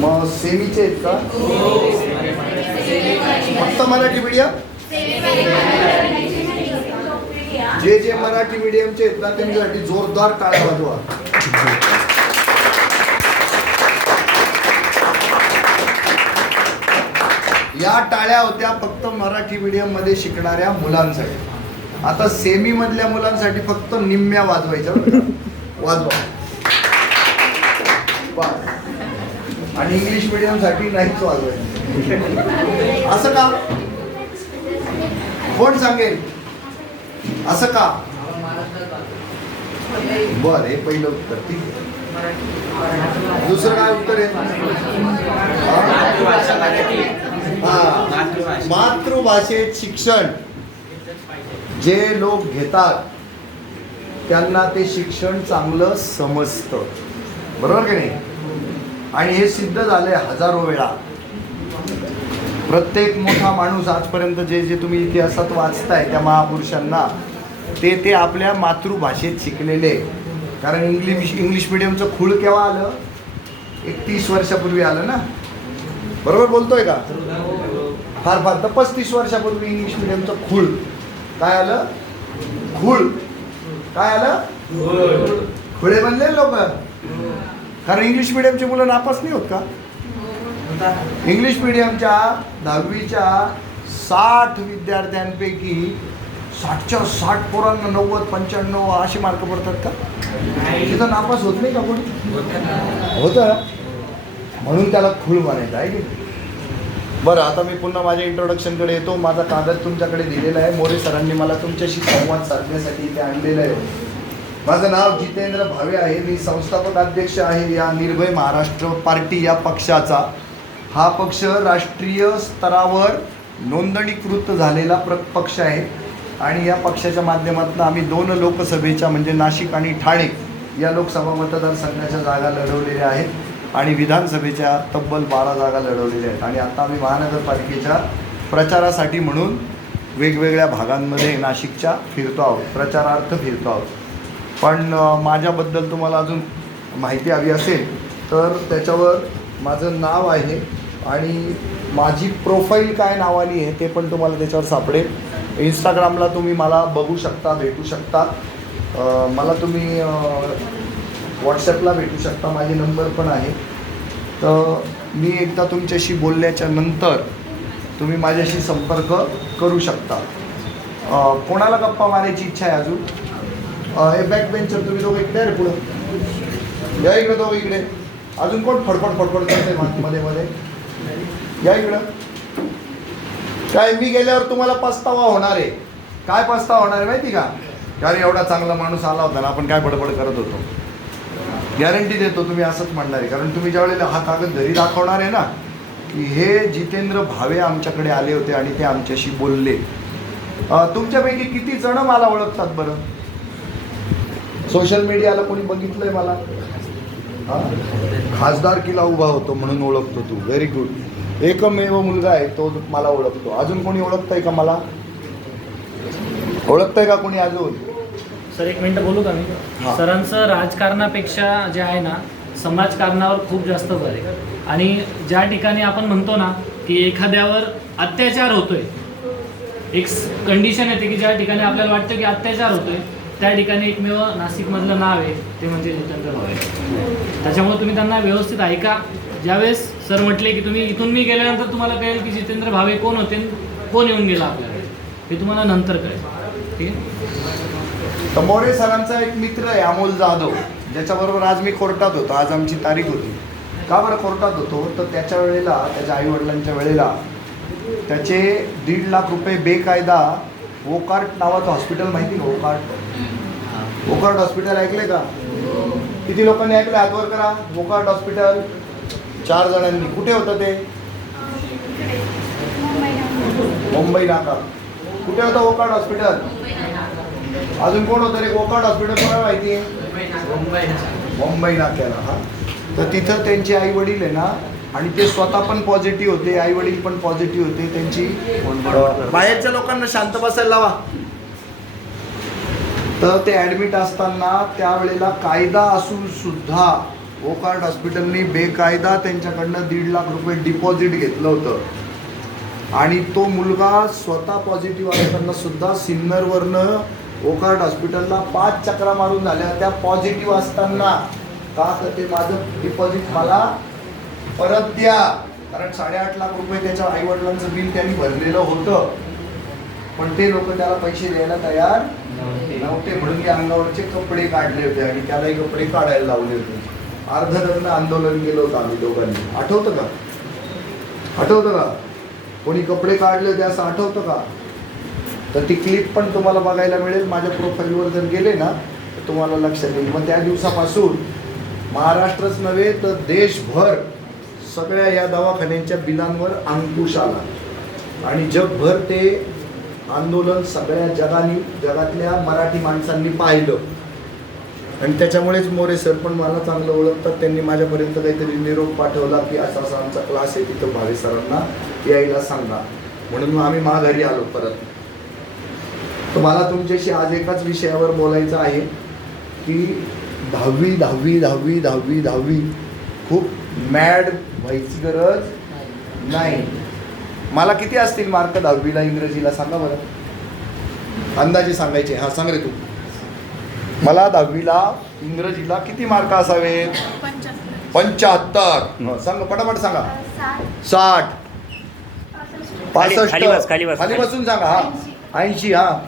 मग सेमीचे आहेत का? फक्त मराठी मीडियम? जे जे मराठी मीडियमचे आहेत ना त्यांच्यासाठी जोरदार टाळ्या वाजवा. या टाळ्या होत्या फक्त मराठी मीडियममध्ये शिकणाऱ्या मुलांसाठी. आता सेमी मधल्या मुलांसाठी फक्त निम्म्या वाजवायच्या वाजवा बस. आणि इंग्लिश मिडियमसाठी नाहीच वाजवायचं असं का? कोण सांगेल? असं का? बर हे पहिलं उत्तर ठीक आहे. दुसरं काय उत्तर आहे? हा. मातृभाषेत शिक्षण. जे लोक घेतात त्यांना ते शिक्षण चांगलं समजतं. बरोबर की नाही? आणि हे सिद्ध झालंय हजारो वेळा. प्रत्येक मोठा माणूस आजपर्यंत जे जे तुम्ही इतिहासात वाचताय त्या महापुरुषांना ते ते आपल्या मातृभाषेत शिकलेले. कारण इंग्लिश इंग्लिश मिडियमचं खूळ केव्हा आलं? एक तीस वर्षापूर्वी आलं ना? बरोबर बोलतोय का? फार फार. तर पस्तीस वर्षापूर्वी इंग्लिश मिडियमचं खूळ. काय आलं? खूळ. काय आलं? खुळे. बनले लोक? कारण इंग्लिश मिडियमची मुलं नापास नाही होत का? इंग्लिश मिडियमच्या दहावीच्या साठ विद्यार्थ्यांपैकी साठच्या साठ पोरांना नव्वद पंच्याण्णव असे मार्क पडतात का? तिथं नापास होत नाही का कोणी? होतं. म्हणून त्याला खूळ मारायचं आहे की नाही? बरं आता मी पुन्हा माझ्या इंट्रोडक्शनकडे येतो. माझा कागद तुमच्याकडे दिलेला आहे. मोरे सरांनी मला तुमच्याशी संवाद साधण्यासाठी इथे आणलेलं आहे. माझं नाव जितेंद्र भावे आहे. मी संस्थापक अध्यक्ष आहे. या निर्भय महाराष्ट्र पार्टी या पक्षाचा. हा पक्ष राष्ट्रीय स्तरावर नोंदणीकृत झालेला प्र पक्ष आहे. आणि या पक्षाच्या माध्यमातून आम्ही दोन लोकसभेच्या म्हणजे नाशिक आणि ठाणे या लोकसभा मतदारसंघाच्या जागा लढवलेल्या आहेत. आणि विधानसभेच्या तब्बल बारा जागा लढवलेल्या आहेत. आणि आता आम्ही महानगरपालिकेच्या प्रचारासाठी म्हणून वेगवेगळ्या भागांमध्ये नाशिकच्या फिरतो आहोत. प्रचारार्थ फिरतो आहोत. पण माझ्याबद्दल तुम्हाला अजून माहिती हवी असेल तर त्याच्यावर माझं नाव आहे आणि माझी प्रोफाईल काय नावानी आहे ते पण तुम्हाला त्याच्यावर सापडेल. इंस्टाग्रामला तुम्ही मला बघू शकता भेटू शकता. मला तुम्ही व्हॉट्सॲपला भेटू शकता माझे नंबर पण आहे. तर मी एकदा तुमच्याशी बोलल्याच्या नंतर तुम्ही माझ्याशी संपर्क करू शकता. कोणाला गप्पा मारायची इच्छा आहे अजून? हे बॅक बेंचर तुम्ही दोघं इकडे रे पुढं. या इकडे दोघं इकडे. अजून कोण? फडफड फडफड करते मध्ये मध्ये. या इकडं. काय मी गेल्यावर तुम्हाला पस्तावा होणार आहे. काय पस्तावा होणार आहे माहिती का? कारण एवढा चांगला माणूस आला होता ना आपण काय बडबड करत होतो? गॅरंटी देतो तुम्ही असंच म्हणणार आहे. कारण तुम्ही ज्यावेळेला हा कागद घरी दाखवणार आहे ना की हे जितेंद्र भावे आमच्याकडे आले होते आणि ते आमच्याशी बोलले. तुमच्यापैकी किती जण मला ओळखतात बरं? सोशल मीडियाला कोणी बघितलंय मला? हा? खासदारकीला उभा होतो म्हणून ओळखतो तू. व्हेरी गुड एकमेव मुलगा आहे तो मला ओळखतो. अजून कोणी ओळखतंय का मला? ओळखतंय का कोणी अजून? सर एक मिनिट बोलू का. मी? सरांचं राजकारणापेक्षा जे आहे ना समाजकारणावर खूप जास्त भर आहे. आणि ज्या ठिकाणी आपण म्हणतो ना की एखाद्यावर अत्याचार होतोय एक कंडिशन येते की ज्या ठिकाणी आपल्याला वाटतं की अत्याचार होतोय त्या ठिकाणी एकमेव नाशिकमधलं नाव आहे ते म्हणजे जितेंद्र भावे. त्याच्यामुळे तुम्ही त्यांना व्यवस्थित ऐका. ज्यावेळेस सर म्हटले की तुम्ही इथून मी गेल्यानंतर तुम्हाला कळेल की जितेंद्र भावे कोण होते कोण येऊन गेला आपल्याकडे हे तुम्हाला नंतर कळेल. ठीक आहे? तर मोरे सरांचा एक मित्र आहे अमोल जाधव. ज्याच्याबरोबर आज मी कोर्टात होतो. आज आमची तारीख होती. का बरं कोर्टात होतो? तर त्याच्या वेळेला त्याच्या आईवडिलांच्या वेळेला त्याचे दीड लाख रुपये बेकायदा वोकार्ट नावाचं हॉस्पिटल माहिती का वोकार्ट वोकार्ट हॉस्पिटल ऐकलंय का? किती लोकांनी ऐकलं? हातवर करा. वोकार्ट हॉस्पिटल चार जणांनी. कुठे होतं ते? मुंबई नाका. कुठे होतं वोकार्ट हॉस्पिटल अजून कोण होतं रे? वोकार्ट हॉस्पिटल कोणाला माहिती आहे? मुंबई नाक्याला. हा. तर तिथं त्यांचे आई वडील आहे ना आणि ते स्वतः पण पॉझिटिव्ह होते आई वडील पण पॉझिटिव्ह होते त्यांची बाहेरच्या लोकांना शांत बसायला लावा. तर ते ॲडमिट असताना त्यावेळेला कायदा असून सुद्धा ओकार्ड हॉस्पिटलनी बेकायदा त्यांच्याकडनं दीड लाख रुपये डिपॉझिट घेतलं होतं. आणि तो मुलगा स्वतः पॉझिटिव्ह असताना सुद्धा सिन्नरवरनं ओकार्ड हॉस्पिटलला पाच चक्रा मारून झाल्या. त्या पॉझिटिव्ह असताना का तर ते माझं डिपॉझिट मला परत द्या. कारण साडेआठ लाख रुपये त्याच्या आईवडिलांचं बिल त्यांनी भरलेलं होतं. पण ते लोक त्याला पैसे द्यायला तयार नव्हते. म्हणून त्या अंगावरचे कपडे काढले होते आणि त्यालाही कपडे काढायला लावले होते. अर्धनग्न आंदोलन केलं होतं आम्ही दोघांनी. आठवतं का? आठवतं का? कोणी कपडे काढले होते असं आठवतं का? तर ती क्लिप पण तुम्हाला बघायला मिळेल. माझ्या प्रोफाईलवर जर गेले ना तर तुम्हाला लक्षात येईल. मग त्या दिवसापासून महाराष्ट्रच नव्हे तर देशभर सगळ्या या दवाखान्यांच्या बिलांवर अंकुश आला. आणि जगभर ते आंदोलन सगळ्या जगाने जगातल्या मराठी माणसांनी पाहिलं. आणि त्याच्यामुळेच मोरे सर पण मला चांगलं ओळखतात. त्यांनी माझ्यापर्यंत काहीतरी निरोप पाठवला की असा असा आमचा क्लास आहे तिथं भावे सरांना. यायला सांगा. म्हणून मग आम्ही माघारी आलो परत. तर मला तुमच्याशी आज एकाच विषयावर बोलायचं आहे की दहावी दहावी दहावी दहावी दहावी खूप मॅड व्हायची गरज नाही. मला किती असतील मार्क दहावीला इंग्रजीला? सांगा बरं. अंदाजे सांगायचे. हा सांग रे तू. मला दहावीला इंग्रजीला किती मार्क असावेत? पंच्याहत्तर. हं, सांग पटापट सांगा. साठ. पासष्ट. खाली बस, खाली बस. खाली बसून सांगा हा. ऐंशी. हा.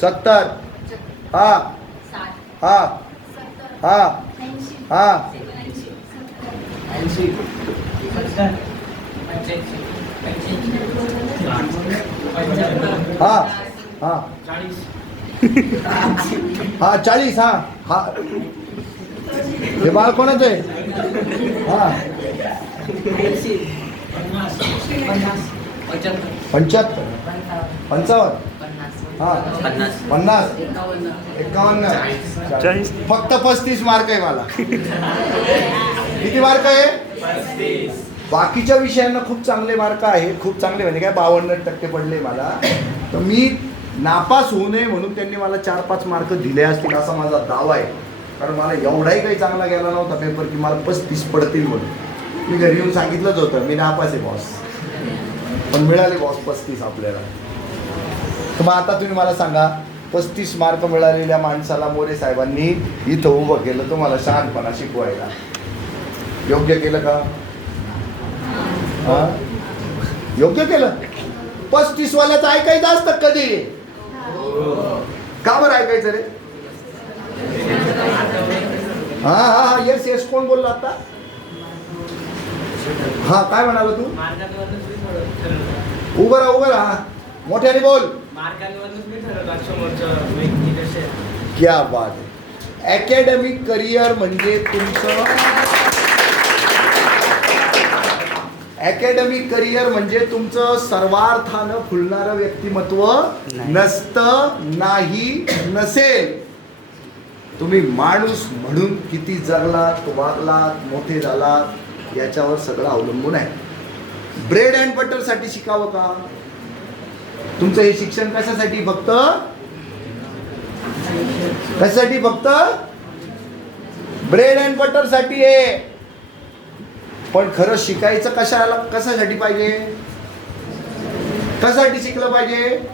सत्तर. हा. हा. हा. हा. हा हा. हा चाळीस हा. हा. हे बाळ कोणाचं आहे? हा. पंच्याहत्तर. पंचावन्न. हा. पन्नास. एकावन्न. चाळीस. फक्त पस्तीस मार्क आहे मला. किती मार्क आहे? बाकीच्या विषयांना खूप चांगले मार्क आहे. खूप चांगले म्हणजे काय बावन्न टक्के पडले मला. तर मी नापास होऊ नये म्हणून त्यांनी मला चार पाच मार्क दिले असतील असा माझा दावा आहे. कारण मला एवढाही काही चांगला गेला नव्हता पेपर की मला पस्तीस पडतील म्हणून. मी घरी येऊन सांगितलंच होतं मी नापास आहे बॉस पण मिळाले बॉस पस्तीस आपल्याला. तर मग आता तुम्ही मला सांगा पस्तीस मार्क मिळालेल्या माणसाला मोरे साहेबांनी इथं उभं केलं तुम्हाला शहाणपणा शिकवायला. योग्य केलं का? हा? योग्य केलं? पस्तीस वाल्याचं ऐकायचं असतं कधी. का बरं ऐकायचं रे? हा हा हा येस येस कोण बोलला आता? हा काय म्हणाला तू? उभं राहा उभं राहा. मोठ्याने बोल. क्या बात आहे. अकॅडमिक करिअर म्हणजे तुमचं अकॅडमिक करिअर म्हणजे तुमचं सर्वार्थानं फुलणारं व्यक्तिमत्व. नसतं नाही नसेल. तुम्ही माणूस म्हणून किती जगलात वागलात मोठे झालात याच्यावर सगळं अवलंबून आहे. ब्रेड अँड बटरसाठी शिकावं का? तुमचं हे शिक्षण कशासाठी फक्त? कशासाठी फक्त? ब्रेड अँड बटरसाठी आहे. पण खरं शिकायचं कशाला कशासाठी पाहिजे? कशासाठी शिकलं पाहिजे?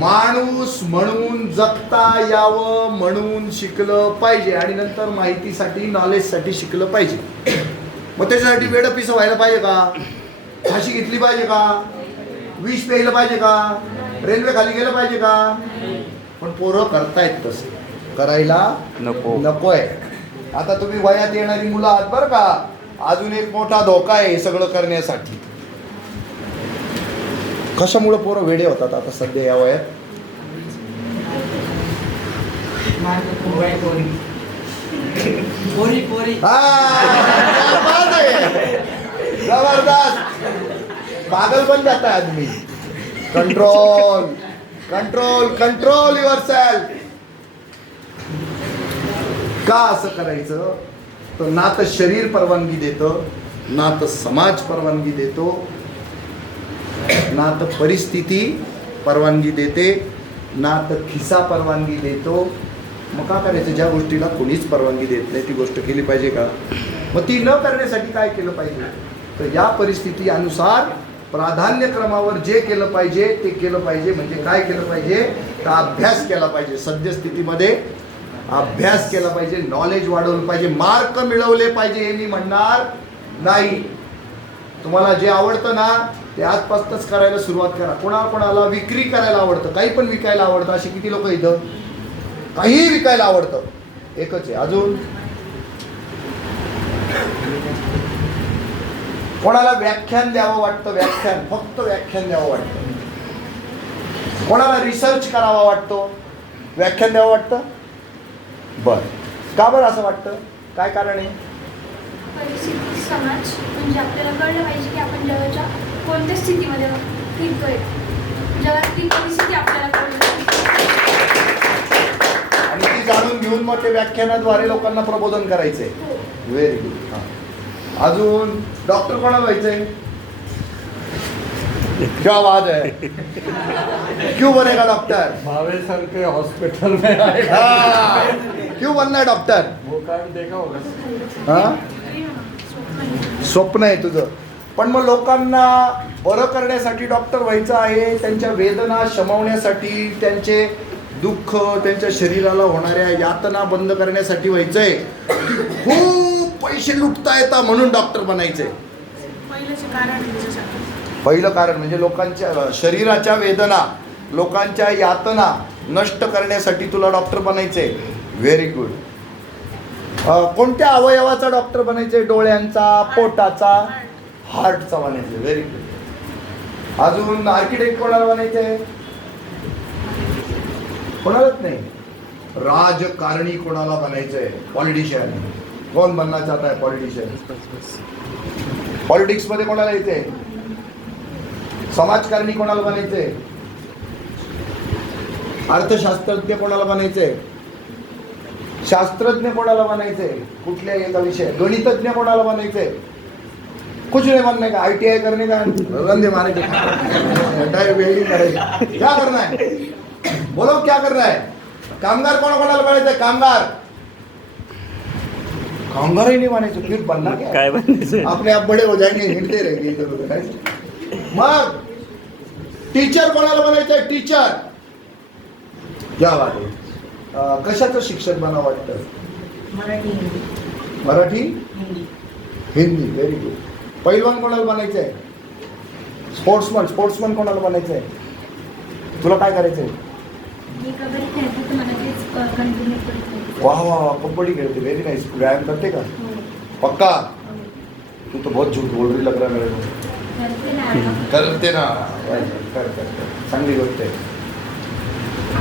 माणूस म्हणून जगता यावं म्हणून शिकलं पाहिजे आणि नंतर माहितीसाठी नॉलेजसाठी शिकलं पाहिजे. मग त्याच्यासाठी वेळ पिसं व्हायला पाहिजे का? फाशी घेतली पाहिजे का? विष प्यायला पाहिजे का? रेल्वे खाली गेलं पाहिजे का? पण पोरं करतायत तसं. करायला नको. नकोय. आता तुम्ही वयात येणारी मुलं आहात बरं का? अजून एक मोठा धोका आहे हे सगळं करण्यासाठी. कशामुळं पोरं वेडे होतात आता सध्या या वयात? जबरदस्त. पागल बन जाता है आदमी control control control yourself का असं करायचं? तर ना तर शरीर परवानगी देतं ना तर समाज परवानगी देतो ना तर परिस्थिती परवानगी देते ना तर खिसा परवानगी देतो. मग का करायचं? ज्या गोष्टीला कोणीच परवानगी देत नाही ती गोष्ट केली पाहिजे का? मग ती न करण्यासाठी काय केलं पाहिजे? तर या परिस्थिती अनुसार प्राधान्यक्रमावर जे केलं पाहिजे ते केलं पाहिजे. म्हणजे काय केलं पाहिजे? तर अभ्यास केला पाहिजे. सद्यस्थितीमध्ये अभ्यास केला पाहिजे नॉलेज वाढवलं पाहिजे मार्क मिळवले पाहिजे हे मी म्हणणार नाही. तुम्हाला जे आवडतं ना ते आजपासूनच करायला सुरुवात करा. कोणाला कोणाला विक्री करायला आवडतं काही पण विकायला आवडतं अशी किती लोक इथं? काहीही विकायला आवडतं. एकच आहे अजून? कोणाला व्याख्यान द्यावं वाटतं व्याख्यान फक्त व्याख्यान द्यावं वाटतं. कोणाला रिसर्च करावा वाटतो व्याख्यान द्यावं वाटतं? बर. का बरं असं वाटतं? काय कारण आहे? परिस्थिती समाज म्हणजे आपल्याला कळलं पाहिजे की आपण जगाच्या कोणत्या स्थितीमध्ये फिरतोय. जगातली परिस्थिती आपल्याला कळली आणि ती जाणून घेऊन मग ते व्याख्यानाद्वारे लोकांना प्रबोधन करायचंय. हो. व्हेरी गुड हां. अजून डॉक्टर कोणाला व्हायचंय? क्या बात है? क्यों बनेगा डॉक्टर भावे सर के हॉस्पिटल में आएगा। क्यों बनना है डॉक्टर वो काम देखा होगा। हा? स्वप्न आहे तुझं. पण मग लोकांना बरं करण्यासाठी डॉक्टर व्हायचं आहे त्यांच्या वेदना शमवण्यासाठी त्यांचे दुःख त्यांच्या शरीराला होणाऱ्या यातना बंद करण्यासाठी व्हायचंय. की खूप पैसे लुटता येतात म्हणून डॉक्टर बनायचंय. पहिलं कारण म्हणजे लोकांच्या शरीराच्या वेदना लोकांच्या यातना नष्ट करण्यासाठी तुला डॉक्टर बनायचंय व्हेरी गुड कोणत्या अवयवाचा डॉक्टर बनायचे? डोळ्यांचा पोटाचा? हार्टचा बनायचं. व्हेरी गुड अजून आर्किटेक्ट कोणाला बनायचंय कोणालाच नाही. राजकारणी कोणाला बनायचंय पॉलिटिशियन कोण बनना चाहता है पॉलिटिशियन पॉलिटिक्समध्ये कोणाला येते? समाजकारणी कोणाला बनायचंय अर्थशास्त्रज्ञ कोणाला बनायचंय शास्त्रज्ञ कोणाला बनायचंय कुठल्या एका विषय? गणितज्ञ कोणाला बनायचंय कुछ नहीं बनने का आई टी करने का? रंधे मारे के क्या करना है बोलो क्या करना है कामगार कोणा कोणाला बनायचंय कामगार. कामगारही नाही बनायचं. फिर बनना क्या बनायचं? अपने आप बड़े हो जाएंगे हिंडते है मग टीचर कोणाला बनायचं टीचर. आहे अं, कशाचं शिक्षक बना वाटतं? मराठी हिंदी. मराठी? हिंदी. हिंदी. व्हेरी गुड पैलवान कोणाला बनायचं आहे स्पोर्ट्समन स्पोर्ट्समन कोणाला बनायचं आहे तुला काय करायचं आहे मी कबड्डी खेळते तर मला तेच कंटिन्यू करते वा वा वा. कबड्डी खेळते. व्हेरी नाईस व्यायाम करते का? पक्का? तू तो बहुत झूठ बोल रही लग रहा है मेरे को करते ना ना कर कर चांगली गोष्ट आहे.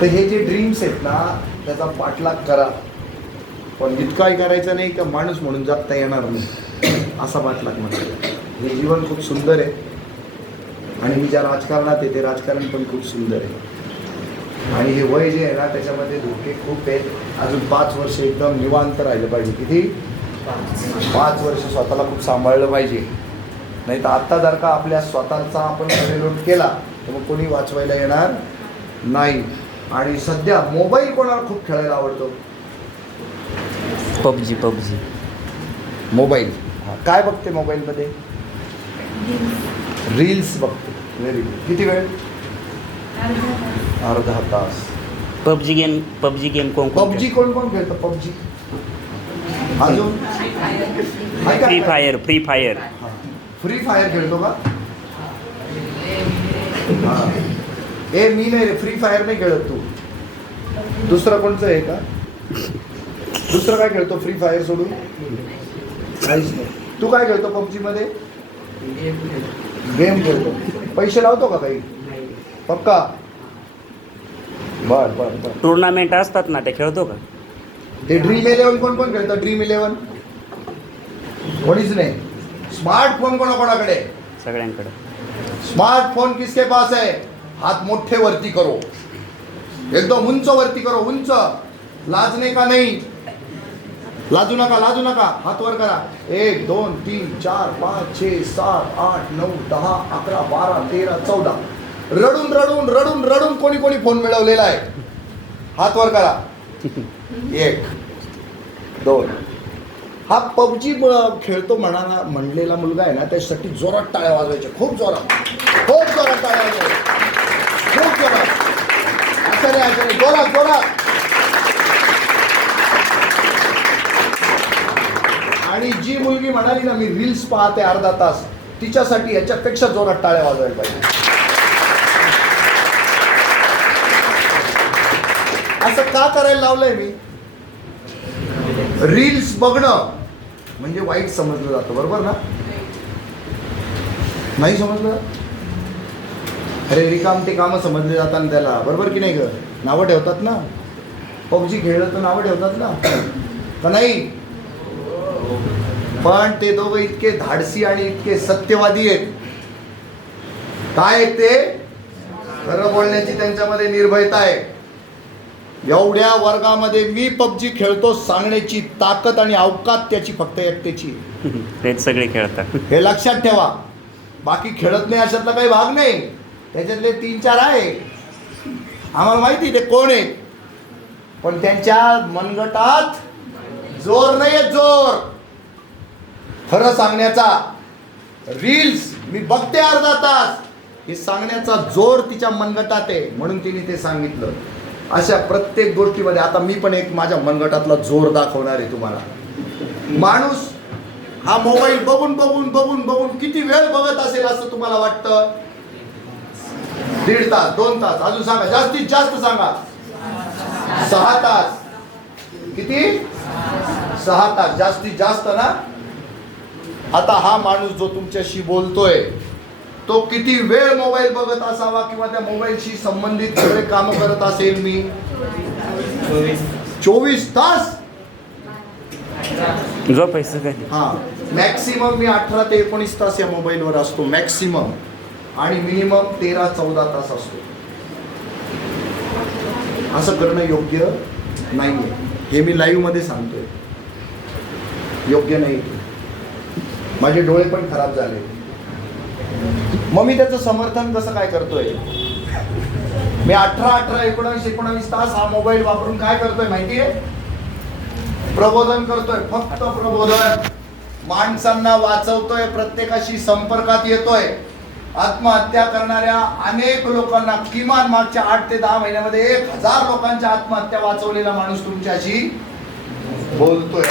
तर हे जे ड्रीम्स आहेत ना त्याचा पाठलाग करा. पण इतकाही करायचं नाही का माणूस म्हणून जगता येणार नाही असा पाठलाग म्हणतो हे जीवन खूप सुंदर आहे. आणि मी ज्या राजकारणात आहे ते राजकारण पण खूप सुंदर आहे. आणि हे वय जे आहे ना त्याच्यामध्ये धोके खूप आहेत. अजून पाच वर्ष एकदम निवांत राहिलं पाहिजे. किती? पाच वर्ष स्वतःला खूप सांभाळलं पाहिजे. नाही तर आत्ता जर का आपल्या स्वतःचा आपण रेलोट केला तर मग कोणी वाचवायला येणार नाही. आणि सध्या मोबाईल कोणाला खूप खेळायला आवडतो? PUBG PUBG. मोबाईल काय बघते मोबाईलमध्ये रील्स बघते. व्हेरी गुड किती वेळ? अर्धा तास. पबजी गेम पबजी गेम कोण कोण पबजी कोण कोण खेळतं? पबजी. अजून? Free fire free fire free fire खेळतो का? हा. ए मी नाही रे फ्री फायर नाही खेळत तू. दुसरं कोणचं आहे का? दुसरं काय खेळतो फ्री फायर सोडून? काहीच नाही. तू काय खेळतो पबजी मध्ये गेम खेळतो. पैसे लावतो का काही? पक्का? बर बर बर. टुर्नामेंट असतात ना ते खेळतो का? ते ड्रीम इलेव्हन कोण कोण खेळतं? ड्रीम इलेव्हन कोणीच नाही. स्मार्टफोन कोणाकोणाकडे सगळ्यांकडे. स्मार्टफोन किसके पास है हाथ मोठे वरती करो. एकदम उंच वरती करो. उंच. लाजने का नहीं? लाजू नका लाजू नका. हात वर करा. एक दोन तीन चार पाच छे सात आठ नऊ दहा अकरा बारा तेरा चौदा. रडून रडून रडून रडून कोणी कोणी फोन मिळवलेला आहे? हात वर करा. एक दोन हा पबजी खेळतो म्हणा म्हणलेला मुलगा आहे ना त्याच्यासाठी जोरात टाळ्या वाजवायच्या. खूप जोरात. खूप जोरात टाळ्या वाजवायच्या. खूप जोरात. आचार्य आचार्य जोरात जोरात. आणि जी मुलगी म्हणाली ना मी रील्स पाहते अर्धा तास तिच्यासाठी याच्यापेक्षा जोरात टाळ्या वाजवायला पाहिजे. असं का करायला लावलंय मी? रील्स बघणं. म्हणजे वाईट समजलं जातं बरोबर ना? नाही समजलं? अरे रिकाम ते कामं समजले जातात त्याला बरोबर की नाही ग? नावं ठेवतात ना? पबजी खेळलं तर नावं ठेवतात ना? तर नाही? पण ते दोघं इतके धाडसी आणि इतके सत्यवादी आहेत. काय आहेत ते? खरं बोलण्याची त्यांच्यामध्ये निर्भयता आहे. एवढ्या वर्गामध्ये मी पबजी खेळतो सांगण्याची ताकद आणि अवकात त्याची फक्त एकट्याची आहे. तेच सगळे खेळतात. हे लक्षात ठेवा. बाकी खेळत नाही अशातला काही भाग नाही. त्याच्यातले तीन चार आहे. आम्हाला माहिती ते कोण आहेत. पण त्यांच्या मनगटात जोर नाही आहे जोर. खरं सांगण्याचा रील्स मी बघते अर्धा तास. हे सांगण्याचा जोर तिच्या मनगटात आहे म्हणून तिने ते सांगितलं. अशा प्रत्येक गोष्टीमध्ये आता मी पण एक माझ्या मनगटातला जोर दाखवणार आहे तुम्हाला. माणूस हा मोबाईल बघून बघून बघून बघून किती वेळ बघत असेल असं तुम्हाला वाटतं? दीड तास दोन तास अजून सांगा. जास्तीत जास्त सांगा. सहा तास. किती? सहा तास. जास्तीत जास्त ना? आता हा माणूस जो तुमच्याशी बोलतोय तो किती वेळ मोबाईल बघत असावा किंवा त्या मोबाईलशी संबंधित सगळे काम करत असेल मी? चोवीस तास? जो पैसे काय हा. मॅक्सिमम मी अठरा ते एकोणीस तास या मोबाईलवर असतो मॅक्सिमम आणि मिनिमम तेरा चौदा तास असतो. असं करणं योग्य नाही आहे हे मी लाईव्हमध्ये सांगतोय. योग्य नाही. माझे डोळे पण खराब झाले. मग मी त्याचं समर्थन कसं काय करतोय? मी अठरा अठरा एकोणावीस एकोणावीस तास हा मोबाईल वापरून काय करतोय माहितीये प्रबोधन करतोय फक्त प्रबोधन. माणसांना वाचवतोय प्रत्येकाशी संपर्कात येतोय. आत्महत्या करणाऱ्या अनेक लोकांना किमान मागच्या आठ ते दहा महिन्यामध्ये एक हजार लोकांच्या आत्महत्या वाचवलेला माणूस तुमच्याशी बोलतोय.